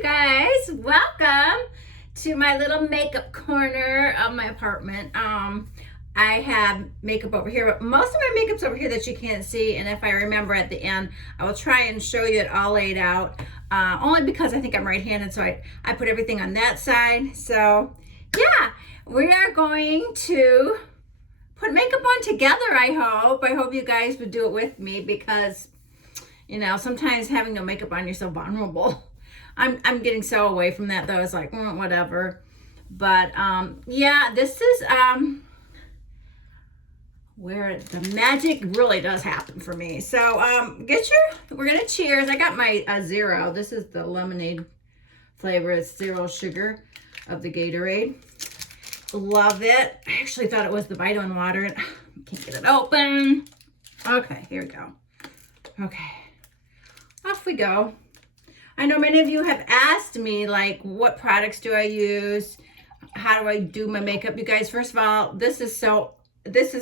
you guys, welcome to my little makeup corner of my apartment. I have makeup over here, but most of my makeup's over here that you can't see, and if I remember at the end, I will try and show you it all laid out, only because I think I'm right-handed, so I put everything on that side. So yeah, we are going to put makeup on together. I hope you guys would do it with me, because you know, sometimes having no makeup on, you're so vulnerable. I'm getting so away from that, though. It's like, whatever. But yeah, this is where the magic really does happen for me. So we're gonna cheers. I got my zero. This is the lemonade flavor. It's zero sugar of the Gatorade. Love it. I actually thought it was the vitamin water. Can't get it open. Okay, here we go. Okay, off we go. I know many of you have asked me, like, what products do I use? How do I do my makeup? You guys, first of all, this is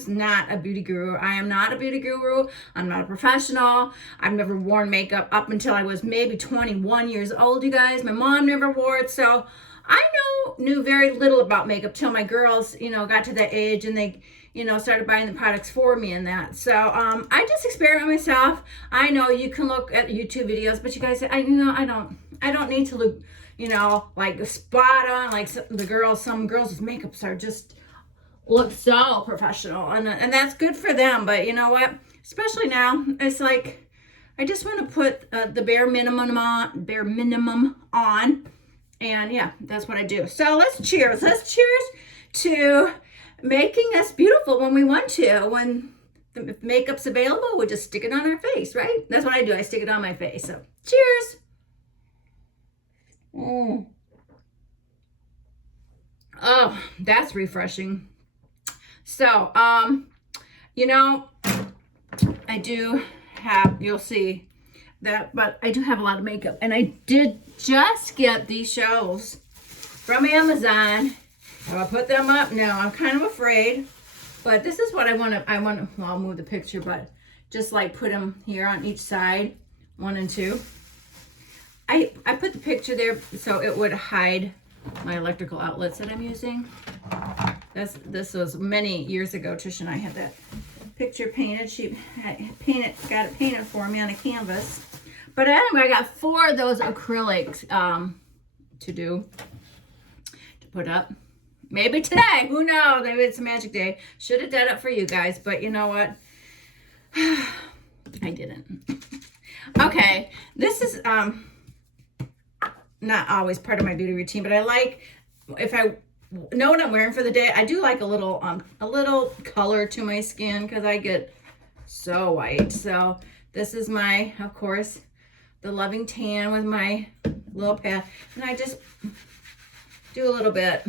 not a beauty guru. I am not a beauty guru. I'm not a professional. I've never worn makeup up until I was maybe 21 years old, you guys. My mom never wore it, so I knew very little about makeup till my girls, got to that age and they, started buying the products for me and that. So I just experiment myself. I know you can look at YouTube videos, but you guys, I don't need to look, like spot on, like some girls with makeups are just look so professional, and that's good for them. But you know what? Especially now, it's like I just want to put the bare minimum on. And yeah, that's what I do. So let's cheers. Let's cheers to making us beautiful when we want to. When the makeup's available, we just stick it on our face, right? That's what I do. I stick it on my face. So cheers. Oh, that's refreshing. So, I do have, you'll see that, but I do have a lot of makeup, and I did just get these shelves from Amazon. Have I put them up? No, I'm kind of afraid, but this is what I want to, well, I'll move the picture, but just like put them here on each side, 1 and 2. I put the picture there so it would hide my electrical outlets that I'm using. This was many years ago. Trisha and I had that picture painted. She got it painted for me on a canvas. But anyway, I got 4 of those acrylics to put up. Maybe today, who knows? Maybe it's a magic day. Should have done it for you guys, but you know what? I didn't. Okay, this is not always part of my beauty routine, but I like, if I know what I'm wearing for the day, I do like a little color to my skin, because I get so white. So this is my, of course, the Loving Tan with my little pad, and I just do a little bit.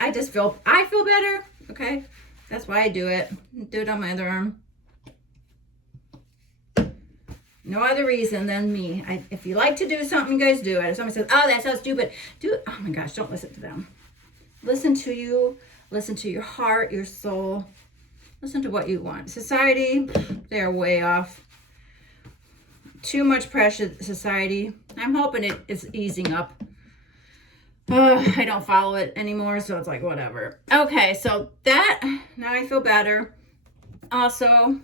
I feel better. Okay, that's why I do it. Do it on my other arm. No other reason than me. If you like to do something, you guys do it. If somebody says, "Oh, that's so stupid," do it. Oh my gosh, don't listen to them. Listen to you. Listen to your heart, your soul. Listen to what you want. Society, they're way off. Too much pressure, society. I'm hoping it is easing up. I don't follow it anymore, so it's like, whatever. Okay, so that, now I feel better. Also,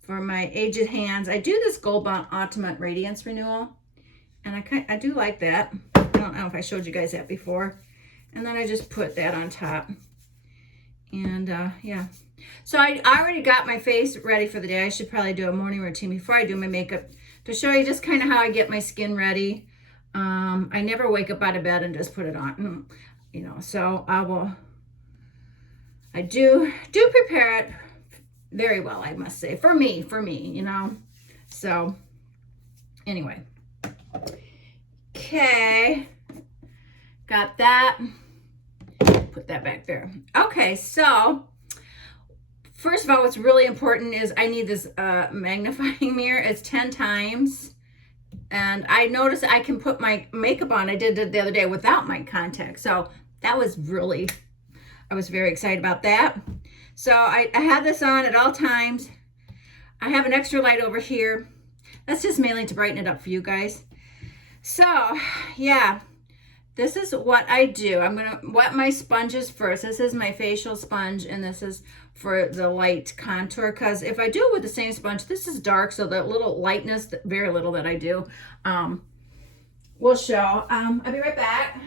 for my aged hands, I do this Gold Bond Ultimate Radiance Renewal, and I do like that. I don't know if I showed you guys that before. And then I just put that on top. And yeah. So I already got my face ready for the day. I should probably do a morning routine before I do my makeup to show you just kind of how I get my skin ready. I never wake up out of bed and just put it on, so I do prepare it very well, I must say, for me, so anyway. Okay, got that, put that back there. Okay, so first of all, what's really important is I need this magnifying mirror. It's 10 times. And I noticed I can put my makeup on. I did it the other day without my contacts. So that was really, I was very excited about that. So I have this on at all times. I have an extra light over here. That's just mainly to brighten it up for you guys. So, yeah, this is what I do. I'm going to wet my sponges first. This is my facial sponge, and this is for the light contour, because if I do it with the same sponge, this is dark, so the little lightness, very little that I do, will show. I'll be right back.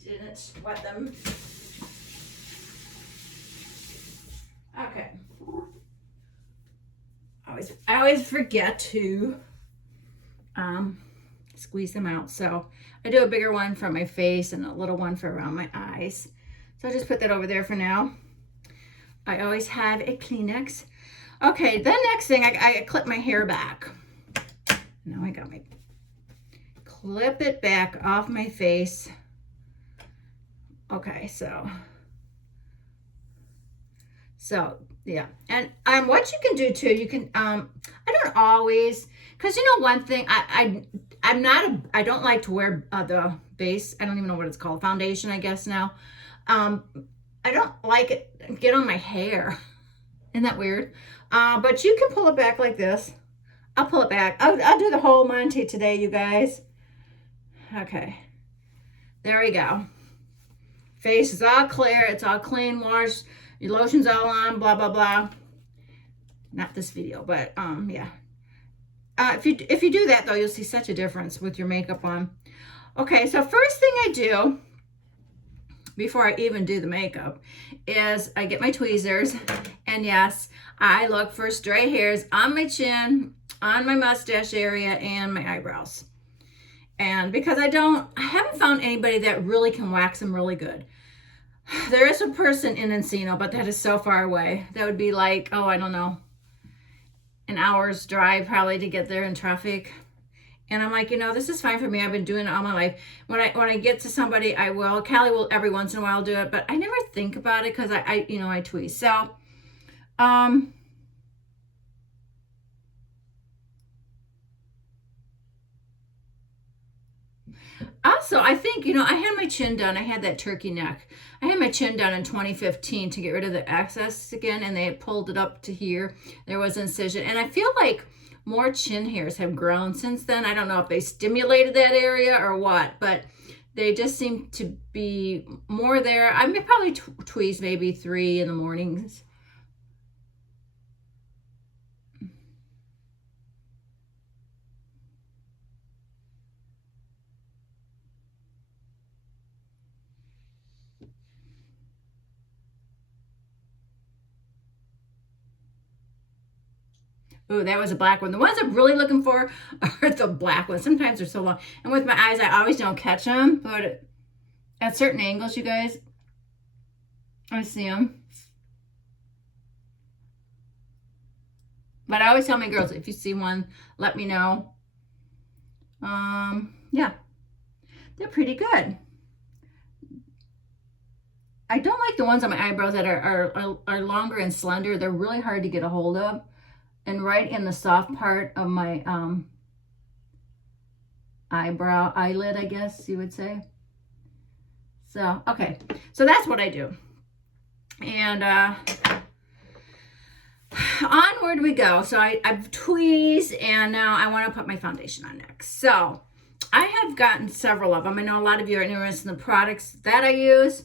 Didn't wet them. Okay. I always forget to squeeze them out. So I do a bigger one for my face and a little one for around my eyes. So I'll just put that over there for now. I always have a Kleenex. Okay, the next thing, I clip my hair back. Now I got my, clip it back off my face. Okay, so yeah, and what you can do too, you can I don't always, because you know one thing, I don't like to wear the base, I don't even know what it's called, foundation, I guess now. I don't like it get on my hair. Isn't that weird? But you can pull it back like this. I'll pull it back. I'll do the whole Monty today, you guys. Okay, there we go. Face is all clear, it's all clean, washed, your lotion's all on, blah, blah, blah. Not this video, but yeah. If you do that though, you'll see such a difference with your makeup on. Okay, so first thing I do, before I even do the makeup, is I get my tweezers, and yes, I look for stray hairs on my chin, on my mustache area, and my eyebrows. And because I haven't found anybody that really can wax them really good. There is a person in Encino, but that is so far away. That would be like, oh, I don't know, an hour's drive probably to get there in traffic. And I'm like, you know, this is fine for me. I've been doing it all my life. When I get to somebody, I will. Kalli will every once in a while do it, but I never think about it because I tweeze. So, also, I think, I had my chin done. I had that turkey neck. I had my chin done in 2015 to get rid of the excess again, and they had pulled it up to here. There was incision, and I feel like more chin hairs have grown since then. I don't know if they stimulated that area or what, but they just seem to be more there. I mean, probably tweeze maybe 3 in the mornings. Ooh, that was a black one. The ones I'm really looking for are the black ones. Sometimes they're so long. And with my eyes, I always don't catch them. But at certain angles, you guys, I see them. But I always tell my girls, if you see one, let me know. Yeah, they're pretty good. I don't like the ones on my eyebrows that are longer and slender. They're really hard to get a hold of. And right in the soft part of my eyelid, I guess you would say. So, okay. So that's what I do. And onward we go. So I've tweezed, and now I want to put my foundation on next. So I have gotten several of them. I know a lot of you are interested in the products that I use.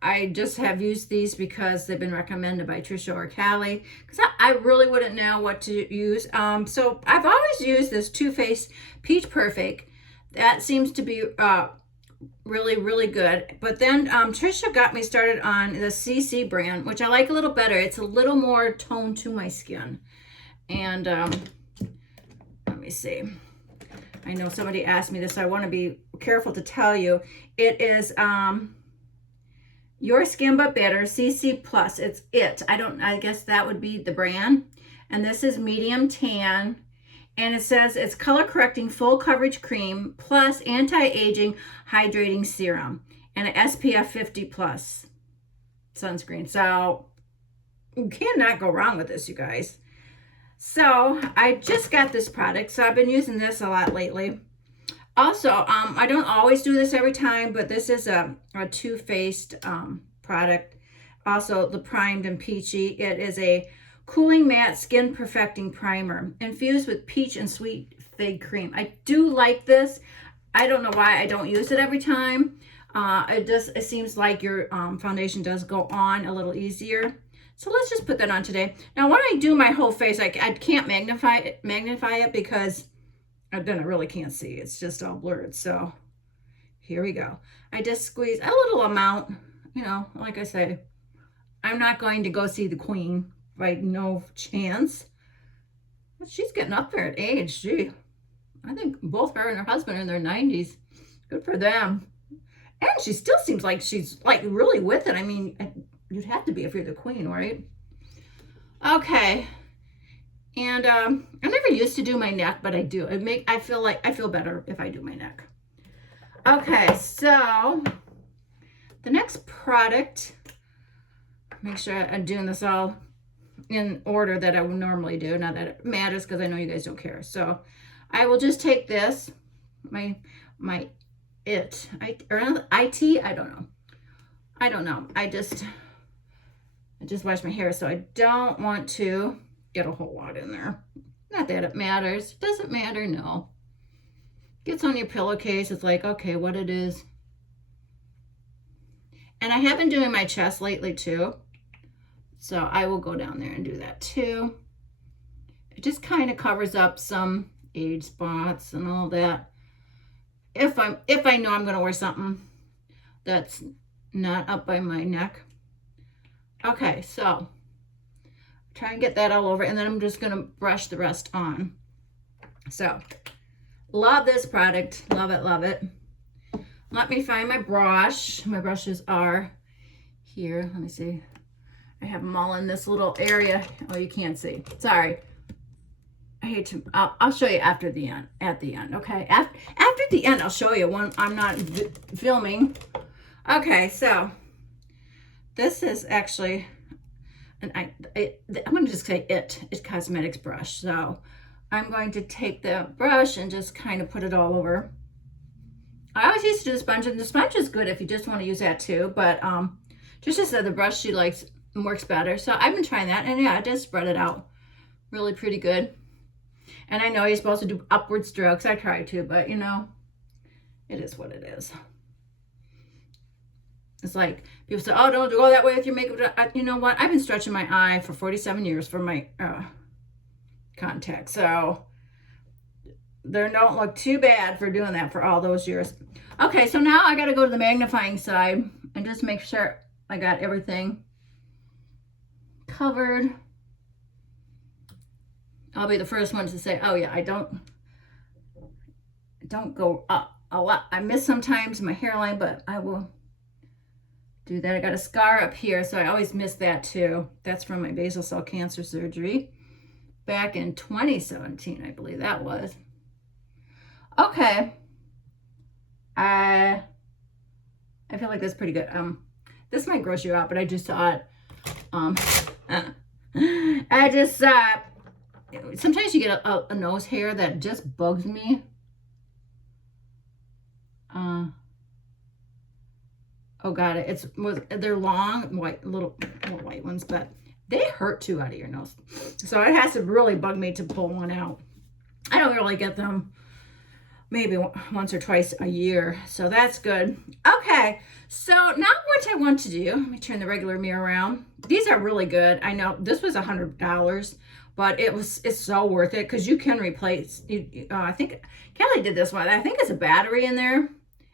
I just have used these because they've been recommended by Trisha or Kalli, because I really wouldn't know what to use. So I've always used this Too Faced Peach Perfect. That seems to be really, really good. But then Trisha got me started on the CC brand, which I like a little better. It's a little more toned to my skin. And let me see. I know somebody asked me this, so I want to be careful to tell you. It is Your Skin But Better CC Plus. It's it. I guess that would be the brand. And this is medium tan. And it says it's color correcting full coverage cream plus anti-aging hydrating serum and an SPF 50 plus sunscreen. So you cannot go wrong with this, you guys. So I just got this product, so I've been using this a lot lately. Also, I don't always do this every time, but this is a Too Faced product. Also, the Primed and Peachy. It is a cooling matte skin perfecting primer infused with peach and sweet Fake Cream. I do like this. I don't know why I don't use it every time. It seems like your foundation does go on a little easier. So let's just put that on today. Now when I do my whole face, I can't magnify it because then I really can't see. It's just all blurred. So here we go. I just squeeze a little amount, you know, like I say, I'm not going to go see the queen by no chance. But she's getting up there in age, gee. I think both her and her husband are in their 90s. Good for them. And she still seems like she's like really with it. I mean, you'd have to be if you're the queen, right? Okay. And I never used to do my neck, but I do. I feel better if I do my neck. Okay, so the next product, make sure I'm doing this all in order that I would normally do. Not that it matters because I know you guys don't care. So I will just take this, my IT, I don't know. I just wash my hair, so I don't want to get a whole lot in there. Not that it matters. Doesn't matter, no. Gets on your pillowcase, it's like, okay, what it is. And I have been doing my chest lately too. So I will go down there and do that too. It just kind of covers up some age spots and all that. If I know I'm gonna wear something that's not up by my neck. Okay, so try and get that all over, and then I'm just gonna brush the rest on. So love this product, love it, love it. Let me find my brush. My brushes are here. Let me see. I have them all in this little area. Oh, you can't see. Sorry. I hate to. I'll show you after the end. At the end, okay. After the end, I'll show you when I'm not filming. Okay, so this is actually, and I'm going to just say it's cosmetics brush. So I'm going to take the brush and just kind of put it all over. I always used to do the sponge, and the sponge is good if you just want to use that too. But Trisha said the brush she likes works better. So I've been trying that, and yeah, it does spread it out really pretty good. And I know you're supposed to do upward strokes. I try to, but you know, it is what it is. It's like people say, oh, don't go that way with your makeup. You know what? I've been stretching my eye for 47 years for my contacts. So they don't look too bad for doing that for all those years. Okay, so now I got to go to the magnifying side and just make sure I got everything covered. I'll be the first one to say, oh yeah, I don't go up a lot. I miss sometimes my hairline, but I will do that. I got a scar up here, so I always miss that too. That's from my basal cell cancer surgery back in 2017, I believe that was. Okay. I feel like that's pretty good. This might gross you out, but I just thought, sometimes you get a nose hair that just bugs me. Oh god, they're long, little white ones, but they hurt too out of your nose. So it has to really bug me to pull one out. I don't really get them maybe once or twice a year, so that's good. Okay, so now what I want to do, let me turn the regular mirror around. These are really good. I know this was $100, but it's so worth it because you can replace. I think Kelly did this one. I think it's a battery in there,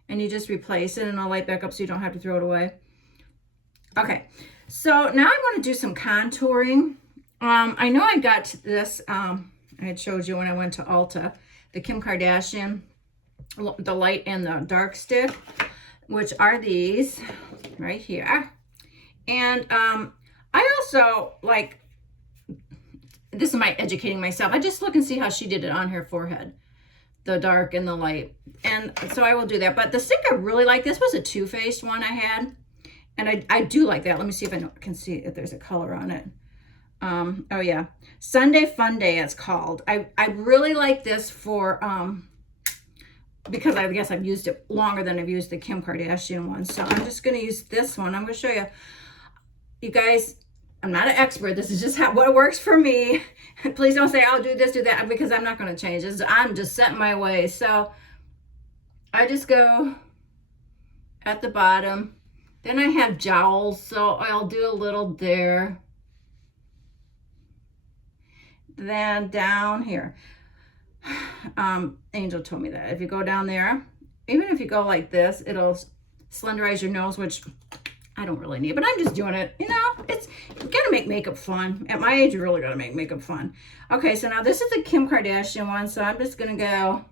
and you just replace it and it'll light back up so you don't have to throw it away. Okay, so now I want to do some contouring. I know I got this. I had showed you when I went to Ulta, the Kim Kardashian, the light and the dark stick, which are these right here. And I also like, this is my educating myself. I just look and see how she did it on her forehead, the dark and the light. And so I will do that. But the stick I really like, this was a Too Faced one I had. And I do like that. Let me see if I can see if there's a color on it. Oh yeah, Sunday Fun Day it's called. I really like this for because I guess I've used it longer than I've used the Kim Kardashian one. So I'm just going to use this one. I'm going to show you guys, I'm not an expert. This is just what works for me. Please don't say, I'll do this, do that, because I'm not going to change this. I'm just set in my ways. So I just go at the bottom. Then I have jowls, so I'll do a little there. Then down here. Angel told me that if you go down there, even if you go like this, it'll slenderize your nose, which I don't really need, but I'm just doing it. You know, it's gotta make makeup fun. At my age, you really gotta make makeup fun. Okay, so now this is the Kim Kardashian one, so I'm just gonna go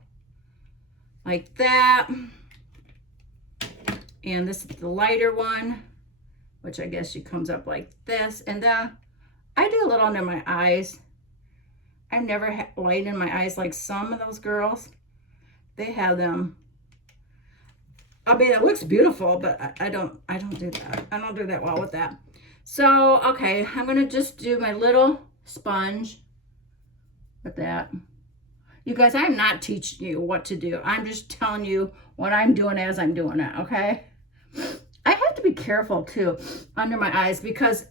like that. And this is the lighter one, which I guess she comes up like this. And then I do a little under my eyes. I've never had light in my eyes like some of those girls. They have them. I mean, it looks beautiful, but I don't do that. I don't do that well with that. So, okay, I'm gonna just do my little sponge with that. You guys, I'm not teaching you what to do. I'm just telling you what I'm doing as I'm doing it, okay? I have to be careful too under my eyes because if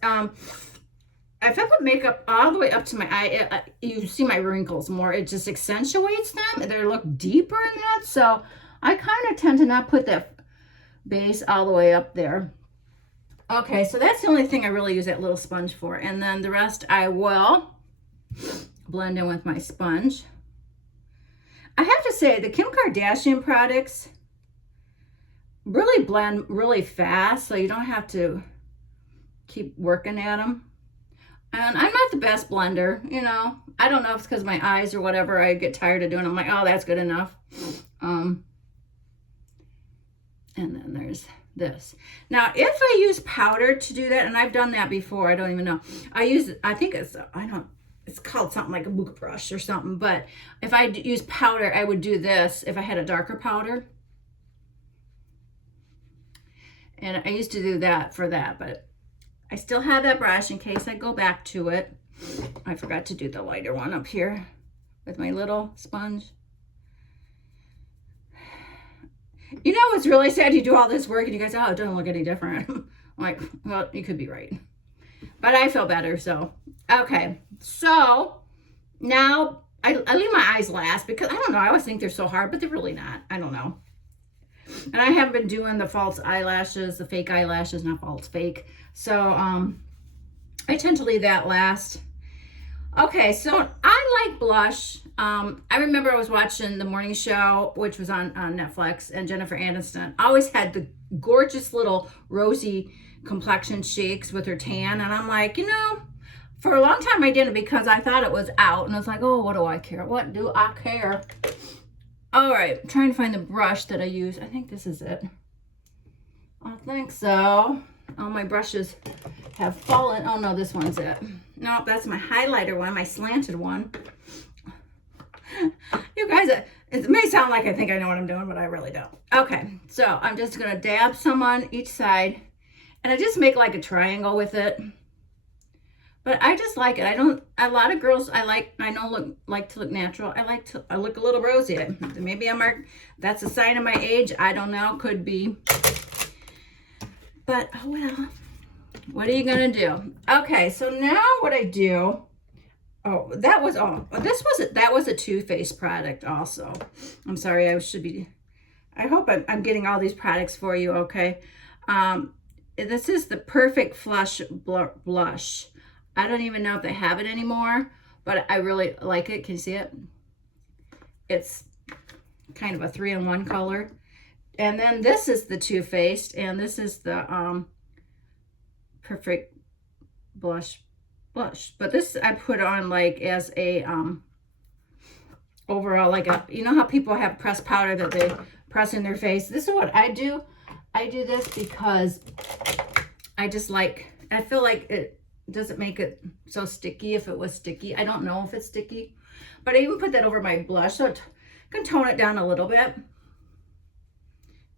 I put makeup all the way up to my eye, you see my wrinkles more. It just accentuates them. They look deeper in that. So I kind of tend to not put that base all the way up there. Okay, so that's the only thing I really use that little sponge for. And then the rest I will blend in with my sponge. I have to say, the Kim Kardashian products really blend really fast, so you don't have to keep working at them. And I'm not the best blender, you know. I don't know if it's because my eyes or whatever, I get tired of doing it. I'm like, oh, that's good enough. And then there's this. Now, if I use powder to do that, and I've done that before, I don't even know. I think it's called something like a book brush or something. But if I use powder, I would do this if I had a darker powder. And I used to do that for that, but I still have that brush in case I go back to it. I forgot to do the lighter one up here with my little sponge. You know what's really sad? You do all this work and you guys, oh, it doesn't look any different. I'm like, well, you could be right. But I feel better, so. Okay, so now I leave my eyes last because, I don't know, I always think they're so hard, but they're really not. I don't know. And I haven't been doing the false eyelashes, the fake eyelashes, not false, fake. So I tend to leave that last. Okay, so I like blush. I remember I was watching the morning show, which was on Netflix, and Jennifer Aniston always had the gorgeous little rosy complexion shakes with her tan. And I'm like, you know, for a long time I didn't because I thought it was out. And I was like, oh, what do I care? What do I care? All right, I'm trying to find the brush that I use. I think this is it. I think so. All my brushes have fallen. Oh, no, this one's it. No, that's my highlighter one, my slanted one. You guys, it may sound like I think I know what I'm doing, but I really don't. Okay, so I'm just going to dab some on each side. And I just make like a triangle with it. But I just like it. A lot of girls like to look natural. I look a little rosy. Maybe that's a sign of my age. I don't know, could be. But, oh well, what are you gonna do? Okay, so now what I do, that was a Too Faced product also. I'm sorry, I hope I'm getting all these products for you, okay? This is the Perfect Flush Blush. I don't even know if they have it anymore, but I really like it. Can you see it? It's kind of a 3-in-1 color. And then this is the Too Faced, and this is the Perfect Blush. But this I put on like as a overall, like you know how people have pressed powder that they press in their face? This is what I do. I do this because I feel like it doesn't make it so sticky. If it was sticky, I don't know if it's sticky, but I even put that over my blush so it can tone it down a little bit.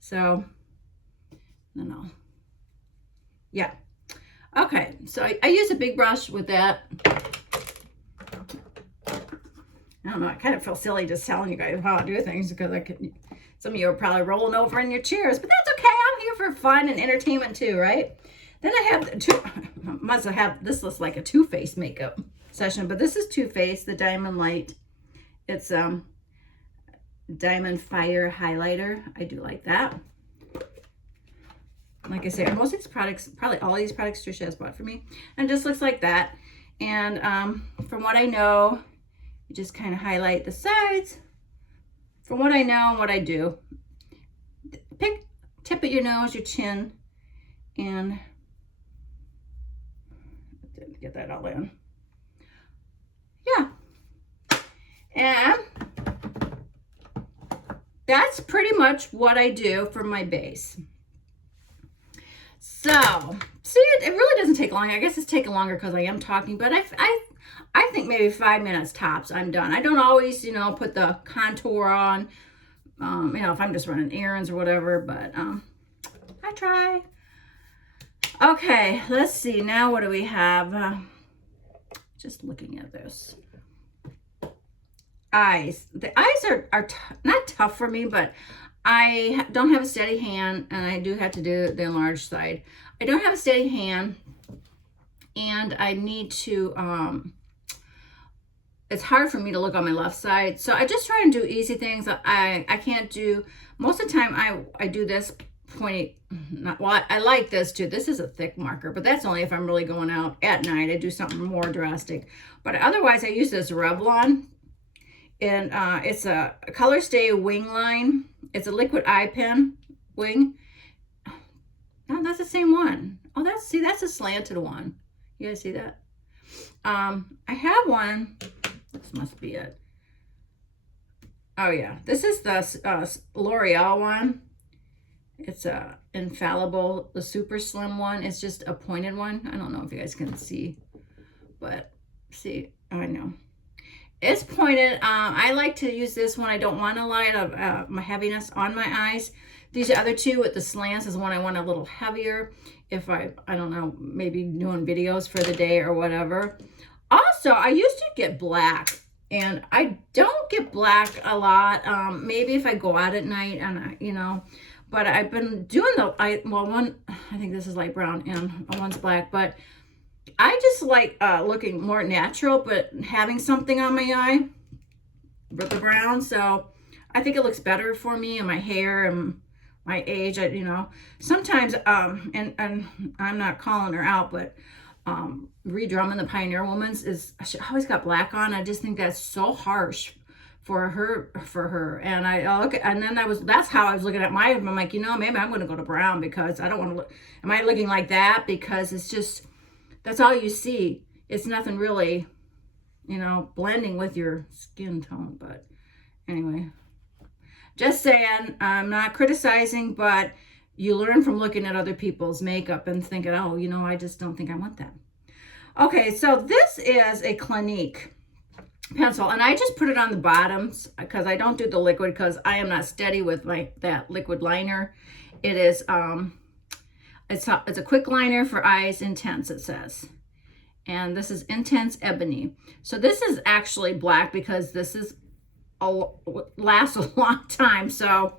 So, no. Yeah. Okay, so I use a big brush with that. I don't know, I kind of feel silly just telling you guys how I do things because some of you are probably rolling over in your chairs, but that's okay. I'm here for fun and entertainment too, right? Then I have the two, must have, this looks like a Too Faced makeup session, but this is Too Faced, the Diamond Light. It's Diamond Fire highlighter. I do like that. Like I say, most of these products, probably all these products Trisha has bought for me, and it just looks like that. And from what I know, you just kind of highlight the sides. From what I know and what I do, tip at your nose, your chin, and get that all in. Yeah. And that's pretty much what I do for my base. So, see, it really doesn't take long. I guess it's taking longer because I am talking, but I think maybe 5 minutes tops, I'm done. I don't always, you know, put the contour on, you know, if I'm just running errands or whatever, but I try. Okay, let's see. Now what do we have? Just looking at this. Eyes. The eyes are not tough for me, but I don't have a steady hand, and I do have to do the enlarged side. I don't have a steady hand, and I need to, it's hard for me to look on my left side, so I just try and do easy things. I can't do, most of the time I do this pointy, well, I like this too. This is a thick marker, but that's only if I'm really going out at night. I do something more drastic, but otherwise I use this Revlon, and it's a Color Stay wing line. It's a liquid eye pen wing. No, that's the same one. Oh, that's a slanted one. You guys see that? I have one. This must be it. Oh yeah, this is the L'Oreal one. It's a infallible, the super slim one. It's just a pointed one. I don't know if you guys can see, but see, I know. It's pointed. I like to use this when I don't want a lot of my heaviness on my eyes. These other two with the slants is when I want a little heavier. If I don't know, maybe doing videos for the day or whatever. Also, I used to get black, and I don't get black a lot. Maybe if I go out at night, and you know, but I've been doing one, I think this is light brown and one's black, but I just like looking more natural, but having something on my eye with the brown. So I think it looks better for me and my hair and my age. You know, sometimes, and I'm not calling her out, but Ree Drummond, the Pioneer Woman's, she always got black on. I just think that's so harsh for her. And I look at, and then that's how I was looking at I'm like, you know, maybe I'm going to go to brown because I don't want to look, am I looking like that? Because it's just, that's all you see. It's nothing really, you know, blending with your skin tone. But anyway, just saying, I'm not criticizing, but you learn from looking at other people's makeup and thinking, oh, you know, I just don't think I want that. Okay, so this is a Clinique pencil, and I just put it on the bottoms because I don't do the liquid because I am not steady with that liquid liner. It is, it's a quick liner for eyes, intense, it says. And this is Intense Ebony. So this is actually black because this is lasts a long time. So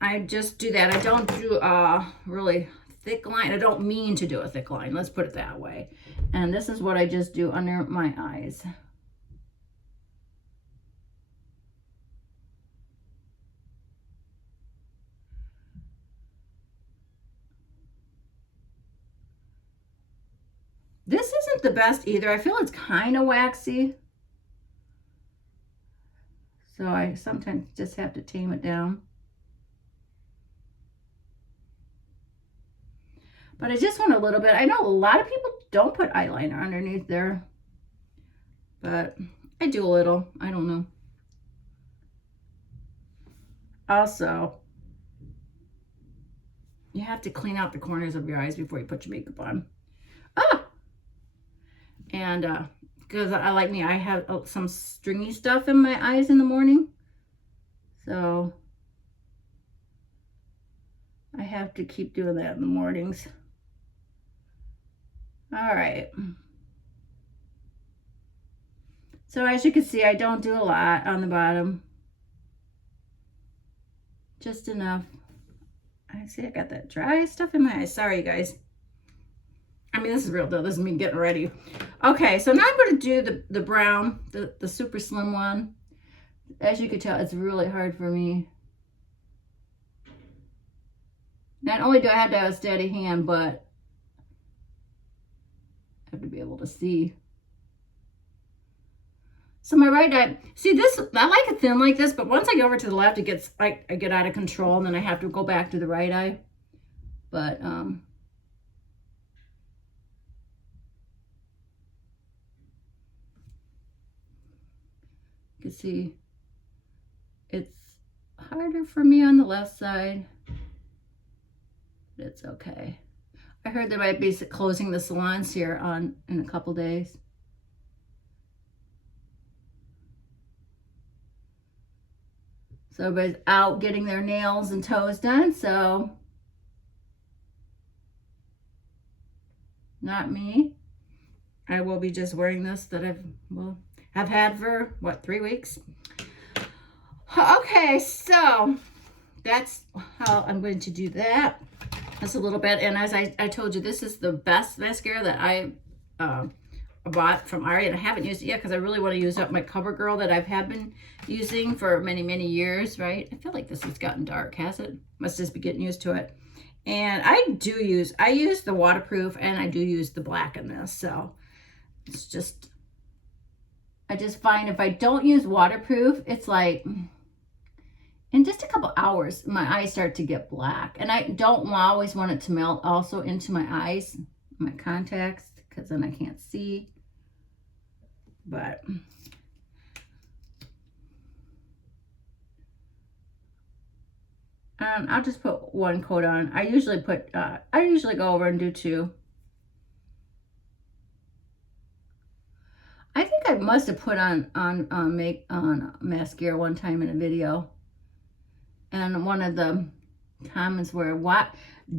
I just do that. I don't do a really thick line. I don't mean to do a thick line. Let's put it that way. And this is what I just do under my eyes. This isn't the best either. I feel it's kind of waxy. So I sometimes just have to tame it down. But I just want a little bit. I know a lot of people don't put eyeliner underneath there, but I do a little. I don't know. Also, you have to clean out the corners of your eyes before you put your makeup on. Ah! And because I have some stringy stuff in my eyes in the morning. So I have to keep doing that in the mornings. All right. So as you can see, I don't do a lot on the bottom. Just enough. I see I got that dry stuff in my eyes. Sorry, guys. I mean, this is real though. This is me getting ready. Okay, so now I'm going to do the brown, the super slim one. As you can tell, it's really hard for me. Not only do I have to have a steady hand, but I have to be able to see. So my right eye, see this, I like it thin like this, but once I go over to the left, it gets, I get out of control, and then I have to go back to the right eye. But, you can see it's harder for me on the left side, but it's okay. I heard they might be closing the salons here in a couple days. So everybody's out getting their nails and toes done, so not me. I will be just wearing this that I've had for, what, 3 weeks? Okay, so that's how I'm going to do that. That's a little bit, and as I told you, this is the best mascara that I bought from Ari, and I haven't used it yet because I really want to use up my CoverGirl that I've been using for many, many years, right? I feel like this has gotten dark, has it? Must just be getting used to it. And I use the waterproof, and I do use the black in this, so it's just, I just find if I don't use waterproof, it's like, in just a couple hours, my eyes start to get black. And I don't always want it to melt also into my eyes, my contacts, because then I can't see. But I'll just put one coat on. I usually go over and do 2. I think I must have put on mascara one time in a video. And one of the comments were, "What?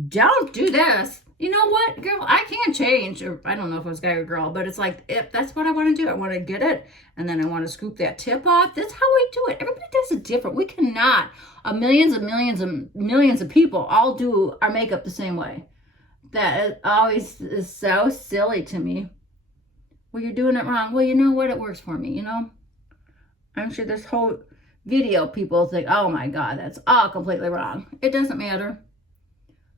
Don't do this." You know what, girl? I can't change. Or I don't know if it was guy or girl, but it's like, if that's what I want to do. I want to get it, and then I want to scoop that tip off. That's how I do it. Everybody does it different. We cannot. Millions and millions and millions of people all do our makeup the same way. That always is so silly to me. Well, you're doing it wrong. Well, you know what? It works for me, you know? I'm sure this whole video people think, oh my God, that's all completely wrong. It doesn't matter.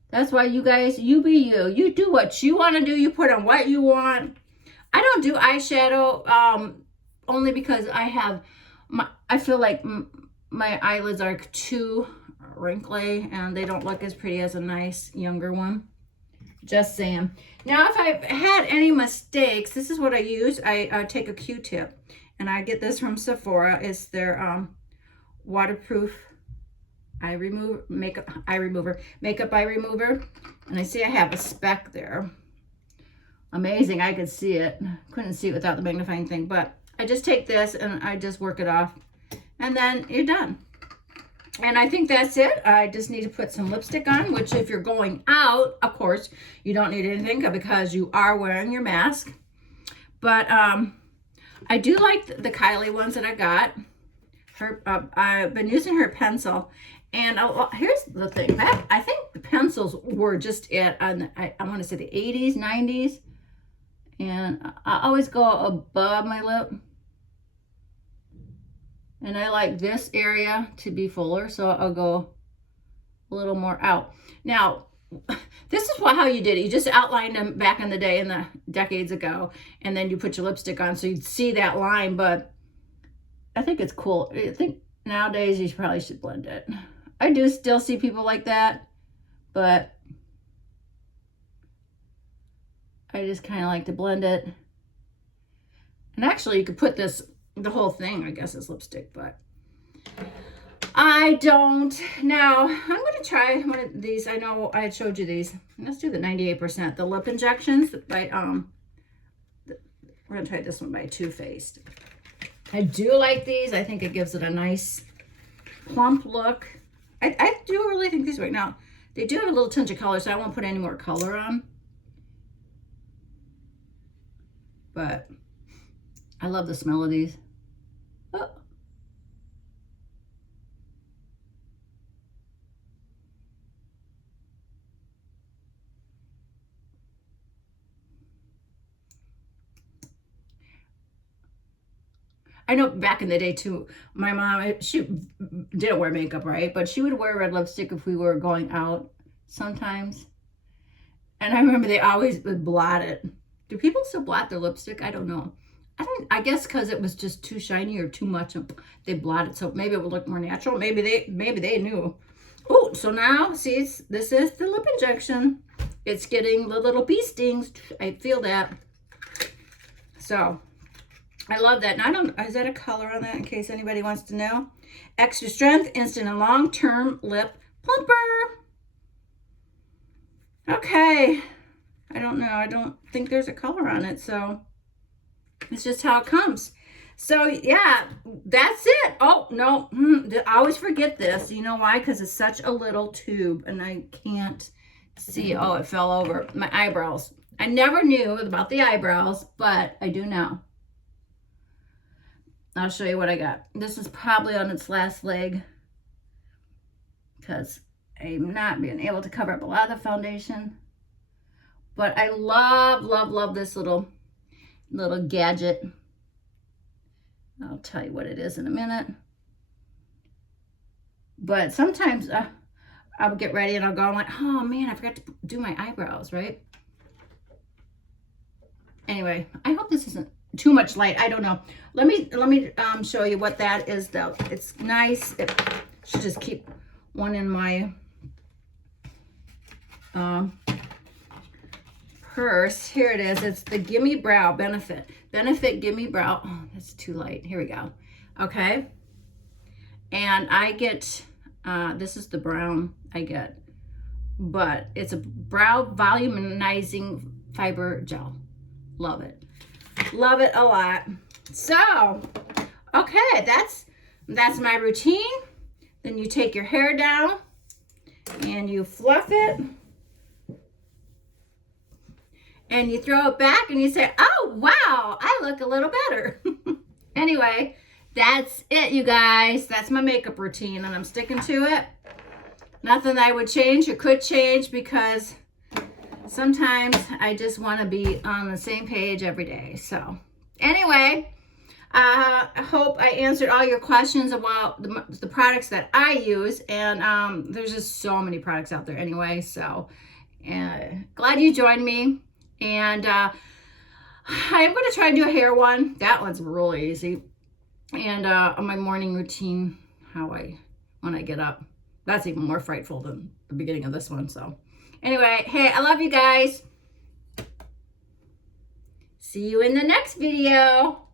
That's why you guys, you be you. You do what you want to do. You put on what you want. I don't do eyeshadow only because I feel like my eyelids are too wrinkly and they don't look as pretty as a nice younger one. Just saying. Now, if I've had any mistakes, this is what I use. I take a Q-tip, and I get this from Sephora. It's their waterproof makeup eye remover. And I see I have a speck there. Amazing. I could see it. Couldn't see it without the magnifying thing, but I just take this and I just work it off, and then you're done. And I think that's it. I just need to put some lipstick on, which if you're going out, of course, you don't need anything because you are wearing your mask. But I do like the Kylie ones that I got. I've been using her pencil. And here's the thing. I think the pencils were just I want to say the 80s, 90s. And I always go above my lip. And I like this area to be fuller, so I'll go a little more out. Now, this is how you did it. You just outlined them back in the day, in the decades ago, and then you put your lipstick on so you'd see that line, but I think it's cool. I think nowadays you probably should blend it. I do still see people like that, but I just kind of like to blend it. And actually, you could put the whole thing, I guess, is lipstick, but I don't. Now, I'm going to try one of these. I know I had showed you these. Let's do the 98%, the lip injections by, we're going to try this one by Too Faced. I do like these. I think it gives it a nice plump look. I do really think these right now, they do have a little tinge of color, so I won't put any more color on. But I love the smell of these. Oh. I know back in the day too, my mom, she didn't wear makeup, right? But she would wear red lipstick if we were going out sometimes. And I remember they always would blot it. Do people still blot their lipstick? I don't know. I guess because it was just too shiny or too much. They blot it so maybe it would look more natural. Maybe they knew. Oh, so now, see, this is the lip injection. It's getting the little bee stings. I feel that. So, I love that. And I don't, is that a color on that in case anybody wants to know? Extra strength, instant and long-term lip plumper. Okay. I don't know. I don't think there's a color on it, so it's just how it comes. So, yeah, that's it. Oh, no, I always forget this. You know why? Because it's such a little tube, and I can't see. Oh, it fell over. My eyebrows. I never knew about the eyebrows, but I do now. I'll show you what I got. This is probably on its last leg because I'm not being able to cover up a lot of the foundation. But I love, love, love this little gadget. I'll tell you what it is in a minute. But sometimes I'll get ready and I'll go, I'm like, oh man, I forgot to do my eyebrows, right? Anyway, I hope this isn't too much light. I don't know. Let me show you what that is though. It's nice. It should just keep one in my purse. Here it is. It's the Gimme Brow Benefit Gimme Brow. Oh, that's too light. Here we go. Okay. And I get, this is the brown I get, but it's a brow volumizing fiber gel. Love it. Love it a lot. So, okay, that's my routine. Then you take your hair down and you fluff it. And you throw it back and you say, oh, wow, I look a little better. Anyway, that's it, you guys. That's my makeup routine, and I'm sticking to it. Nothing that I would change or could change because sometimes I just want to be on the same page every day. So, anyway, I hope I answered all your questions about the products that I use. And there's just so many products out there anyway. So, glad you joined me. And I'm going to try and do a hair one. That one's really easy. And on my morning routine, when I get up. That's even more frightful than the beginning of this one. So anyway, hey, I love you guys. See you in the next video.